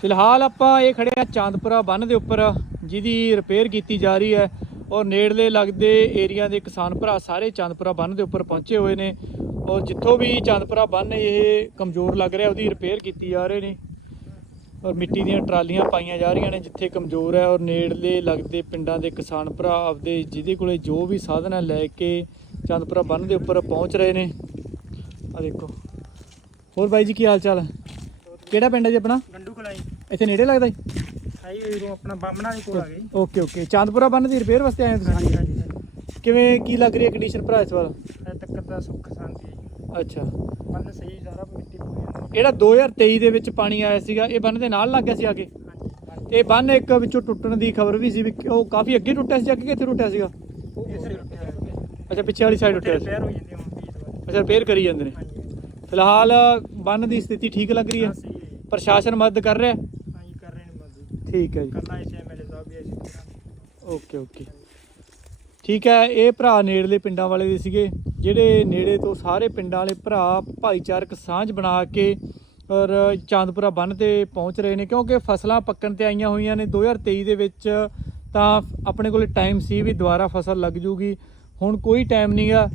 ਫਿਲਹਾਲ ਆਪਾਂ ਇਹ ਖੜੇ ਆ ਚਾਂਦਪੁਰਾ ਬੰਨ ਦੇ ਉੱਪਰ, ਜਿਹਦੀ ਰਿਪੇਅਰ ਕੀਤੀ ਜਾ ਰਹੀ ਹੈ ਔਰ ਨੇੜਲੇ ਲੱਗਦੇ ਏਰੀਆ ਦੇ ਕਿਸਾਨ ਭਰਾ ਸਾਰੇ ਚਾਂਦਪੁਰਾ ਬੰਨ ਦੇ ਉੱਪਰ ਪਹੁੰਚੇ ਹੋਏ ਨੇ ਔਰ ਜਿੱਥੋਂ ਵੀ ਚਾਂਦਪੁਰਾ ਬੰਨ ਇਹ ਕਮਜ਼ੋਰ ਲੱਗ ਰਿਹਾ, ਉਹਦੀ ਰਿਪੇਅਰ ਕੀਤੀ ਜਾ ਰਹੇ ਨੇ ਔਰ ਮਿੱਟੀ ਦੀਆਂ ਟਰਾਲੀਆਂ ਪਾਈਆਂ ਜਾ ਰਹੀਆਂ ਨੇ ਜਿੱਥੇ ਕਮਜ਼ੋਰ ਹੈ ਔਰ ਨੇੜਲੇ ਲੱਗਦੇ ਪਿੰਡਾਂ ਦੇ ਕਿਸਾਨ ਭਰਾ ਆਪਦੇ ਜਿਹਦੇ ਕੋਲੇ ਜੋ ਵੀ ਸਾਧਨ ਹੈ ਲੈ ਕੇ ਚਾਂਦਪੁਰਾ ਬੰਨ ਦੇ ਉੱਪਰ ਪਹੁੰਚ ਰਹੇ ਨੇ। ਆ ਦੇਖੋ। ਹੋਰ ਬਾਈ ਜੀ, ਕੀ ਹਾਲ ਚਾਲ ਹੈ? ਕਿਹੜਾ ਪਿੰਡ ਹੈ ਜੀ ਆਪਣਾ? ਗੰਡੂ ਕਲਾਈ ਇੱਥੇ ਨੇੜੇ ਲੱਗਦਾ ਜੀ? ਹਾਈਵੇ ਤੋਂ ਆਪਣਾ ਬਾਮਣਾ ਦੇ ਕੋਲ ਆ ਗਈ ਓਕੇ ਓਕੇ। ਚਾਂਦਪੁਰਾ ਬੰਨ ਦੀ ਰਿਪੇਅਰ ਵਾਸਤੇ ਆਏ ਹੋ ਤੁਸੀਂ? ਹਾਂਜੀ ਹਾਂਜੀ ਹਾਂਜੀ। ਕਿਵੇਂ ਕੀ ਲੱਗ ਰਹੀ ਹੈ ਕੰਡੀਸ਼ਨ ਭਰਾ ਇਸ ਵਾਰ? ਇਹ ਤੱਕ ਦਾ ਸੁੱਖ ਸ਼ਾਂਤੀ ਹੈ ਜੀ। ਅੱਛਾ। ਬੰਨ ਸਹੀ ਸਾਰਾ ਮਿੱਟੀ ਪੂਰੀ ਹੈ। ਜਿਹੜਾ 2023 ਦੇ ਵਿੱਚ ਪਾਣੀ ਆਇਆ ਸੀਗਾ ਇਹ ਬੰਨ ਦੇ ਨਾਲ ਲੱਗ ਗਿਆ ਸੀ ਆ ਕੇ? ਹਾਂਜੀ ਬੰਨ ਤੇ ਬੰਨ ਇੱਕ ਵਿੱਚੋਂ ਟੁੱਟਣ ਦੀ ਖਬਰ ਵੀ ਸੀ ਵੀ ਉਹ ਕਾਫੀ ਅੱਗੇ ਟੁੱਟਿਆ ਸੀ ਜਾ ਕੇ ਕਿੱਥੇ ਟੁੱਟਿਆ ਸੀਗਾ? ਇਸੇ ਅੱਛਾ ਪਿੱਛੇ ਵਾਲੀ ਸਾਈਡ ਟੁੱਟਿਆ ਸੀ। ਰਿਪੇਅਰ ਹੋ ਜਾਂਦੀ ਹੁਣ ਵੀ ਦੁਬਾਰਾ ਅੱਛਾ ਰਿਪੇਅਰ ਕਰੀ ਜਾਂਦੇ ਨੇ। ਹਾਂਜੀ ਫਿਲਹਾਲ ਬੰਨ ਦੀ ਸਥਿਤੀ ਠੀਕ ਲੱਗ ਰਹੀ ਹੈ ਸਹੀ। ਪ੍ਰਸ਼ਾਸਨ ਮਦਦ ਕਰ ਰਿਹਾ? ਹੈ? ਹਾਂਜੀ ਕਰ ਰਹੇ ਨੇ ਮਦਦ। ਠੀਕ ਹੈ ਜੀ। ਕਰਨਾ ਇਸ ਐਮਐਲਏ ਸਾਹਿਬ ਵੀ ਐਸੀ ਤਰ੍ਹਾਂ ਓਕੇ ਓਕੇ। ਠੀਕ ਹੈ ਇਹ ਭਰਾ ਨੇੜਲੇ ਪਿੰਡਾਂ ਵਾਲੇ ਦੇ ਸੀਗੇ ਜਿਹੜੇ ਨੇੜੇ ਤੋਂ ਸਾਰੇ ਪਿੰਡਾਂ ਵਾਲੇ ਭਰਾ ਭਾਈਚਾਰਕ ਸਾਂਝ ਬਣਾ ਕੇ ਔਰ ਚਾਂਦਪੁਰਾ ਬੰਨ ਤੇ ਪਹੁੰਚ ਰਹੇ ਨੇ ਕਿਉਂਕਿ ਫਸਲਾਂ ਪੱਕਣ ਤੇ ਆਈਆਂ ਹੋਈਆਂ ਨੇ। 2023 ਦੇ ਵਿੱਚ ਤਾਂ ਆਪਣੇ ਕੋਲੇ ਟਾਈਮ ਸੀ ਵੀ ਦੁਬਾਰਾ ਫਸਲ ਲੱਗ ਜੂਗੀ। ਹੁਣ ਕੋਈ ਟਾਈਮ ਨਹੀਂਗਾ